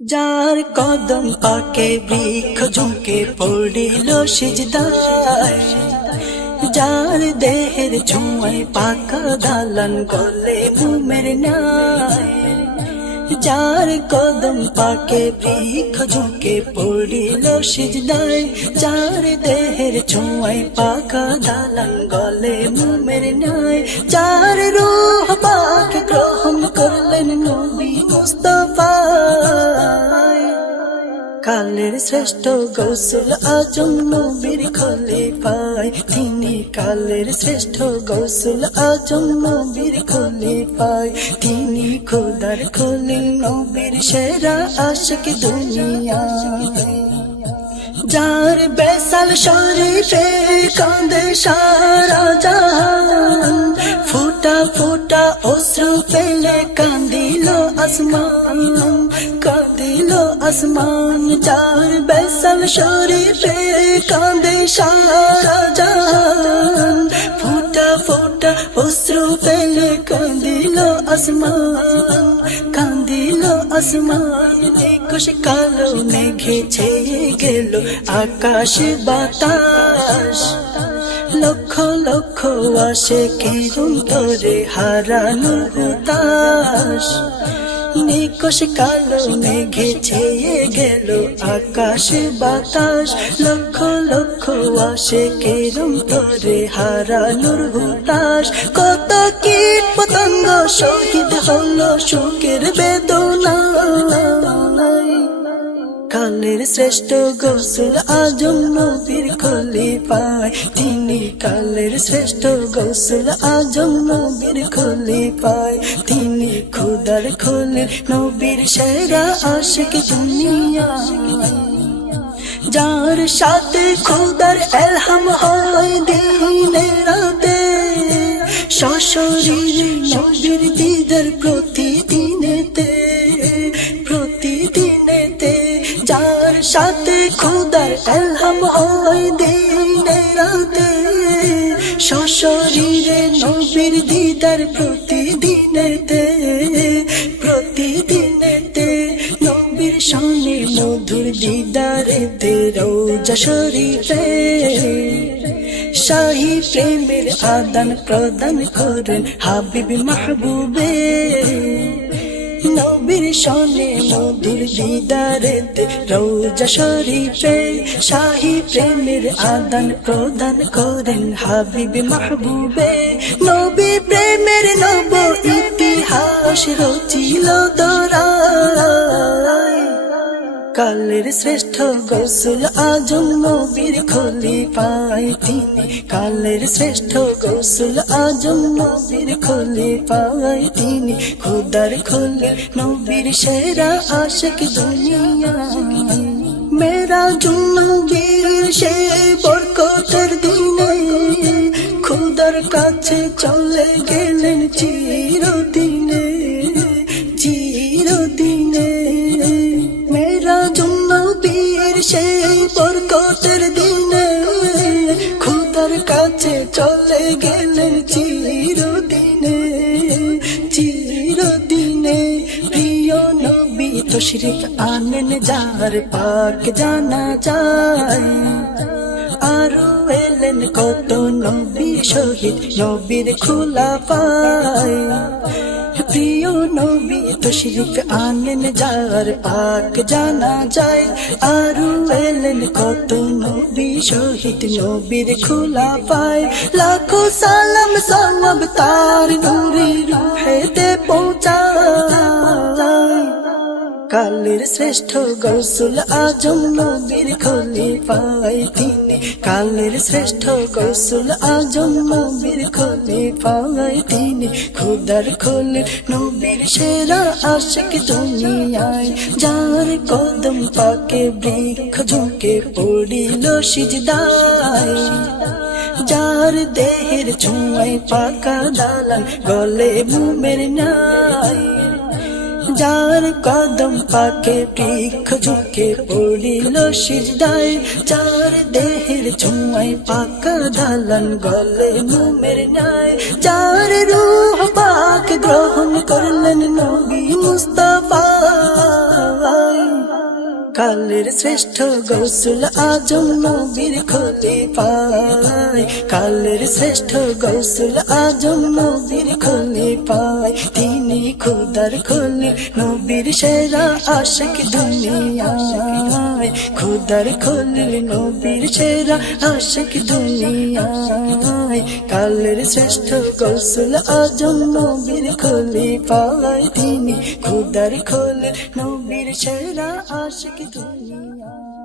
যার কদম পাকে বৃক্ষ ঝুঁকে পড়িল সিজদায়, যার দেহের ছোঁয়ায় পাকা দালান গলে ঘুমের নাই। যার কদম পাকে বৃক্ষ ঝুঁকে পড়িল সিজদায়, যার দেহের ছোঁয়ায় পাকা দালান গলে ঘুমের নাই। যার রূহ পাক গ্রহণ করলেন নবী মুস্তাফা, কালের শ্রেষ্ঠ গৌসুল আজম নবীর খলিফায়। তিনি কালের শ্রেষ্ঠ গৌসুল আজম নবীর খলিফায়। তিনি খোদার খলিল নবীর সেরা আশিক দুনিয়ায়। যার বেসাল শরীফে কাঁদে সারা জাহান, ফুটা ফুটা অশ্রু ফেলে কাঁদিল আসমান, কাঁদিল আসমান। যার বেসাল শরীফে কাঁদে সারা জাহান, ফুটা ফুটা অশ্রু ফেলে কাঁদিল আসমান, কাঁদিল আসমান। একুশ কালো মেঘে ছেয়ে গেল আকাশ বাতাস, লক্ষ লক্ষ আসে কিরণ তোরে হারানোর হুতাশ। নিকশ কালো মেঘে ছেয়ে গেল আকাশ বাতাস, লক্ষ লক্ষ আসে কিরণ তোরে হারানোর হুতাশ। কত কীট পতঙ্গ শহীদ হলো শোকের বেদনায়, কালের শ্রেষ্ঠ গৌসুল আজম নবীর খলিফায়। তিনি কালের শ্রেষ্ঠ গৌসুল আজম নবীর খলিফায়। তিনি খোদার খলিল নবীর সেরা আশিক দুনিয়ায়। যার সাথে খোদার এলহাম হয় দিনে রাতে, সশরীরে নবীর দিদার প্রতিদিনেতে, প্রতিদিনেতে। যার সাথে খোদার এলহাম হয় দিনে রাতে, সশরীরে নবীর দিদার প্রতিদিনেতে, প্রতিদিনেতে। নবীর শানে মধুর দিদারেতে রওজা শরীফে, শাহী প্রেমের আদান প্রদান করেন হাবিব মাহবুবে। নবীর শানে মধুর দিদারেতে রওজা শরীফে, শাহী প্রেমের আদান প্রদান করেন হাবিব মাহবুবে। নবী প্রেমের নব ইতিহাস রচিল দরায়, কালের শ্রেষ্ঠ গৌসুল আজম নবীর খলিফায়। তিনি কালের শ্রেষ্ঠ গৌসুল আজম নবীর খলিফায়। তিনি খোদার খলিল নবীর সেরা আশিক দুনিয়ায়। মেরা নবীর সে বরকতের দিনে, খোদার কাছে চলে গেলেন চিরদিনে, চিরদিনে। নবীর সেই বরকতের দিনে, খোদার কাছে চলে গেলেন চিরদিনে, চিরদিনে। প্রিয় নবী তশরিফ আনেন যার পাক জানা যায়, আরো এলেন কত নবী শহীদ নবীর খুলাফায়। প্রিয় নবী তশরিফ আনেন যার পাক জানা যায়, আরো এলেন কত নবী শহীদ নবীর খুলাফায়। লাখো সালাম সওয়াব তার নূরে রূহেতে পৌঁছায়, কালের শ্রেষ্ঠ গৌসুল আজম নবীর খলিফায়। তিনি কালের শ্রেষ্ঠ গৌসুল আজম নবীর খলিফায়। তিনি খোদার খলিল নবীর সেরা আশিক দুনিয়ায়। যার কদম পাকে বৃক্ষ ঝুঁকে পড়িল সিজদায়, যার দেহের ছোঁয়ায় পাকা দালান গলে ঘুমের নাই। যার কদম পাকে বৃক্ষ ঝুঁকে পড়িল সিজদায়, যার দেহের ছোঁয়ায় পাকা দালান গলে ঘুমের নাই। যার রূহ পাক গ্রহণ করলেন নবী মুস্তাফা। কালের শ্রেষ্ঠ গৌসুল আজম নবীর খলিফায়, কালের শ্রেষ্ঠ গৌসুল আজম নবীর খলিফায়। তিনি খোদার খলিল নবীর সেরা আশিক দুনিয়ায়, খোদার খলিল নবীর সেরা আশিক দুনিয়ায়। কালের শ্রেষ্ঠ গৌসুল আজম নবীর খলিফায়, তিনি খোদার খলিল নবীর সেরা আশিক দুনিয়ায়।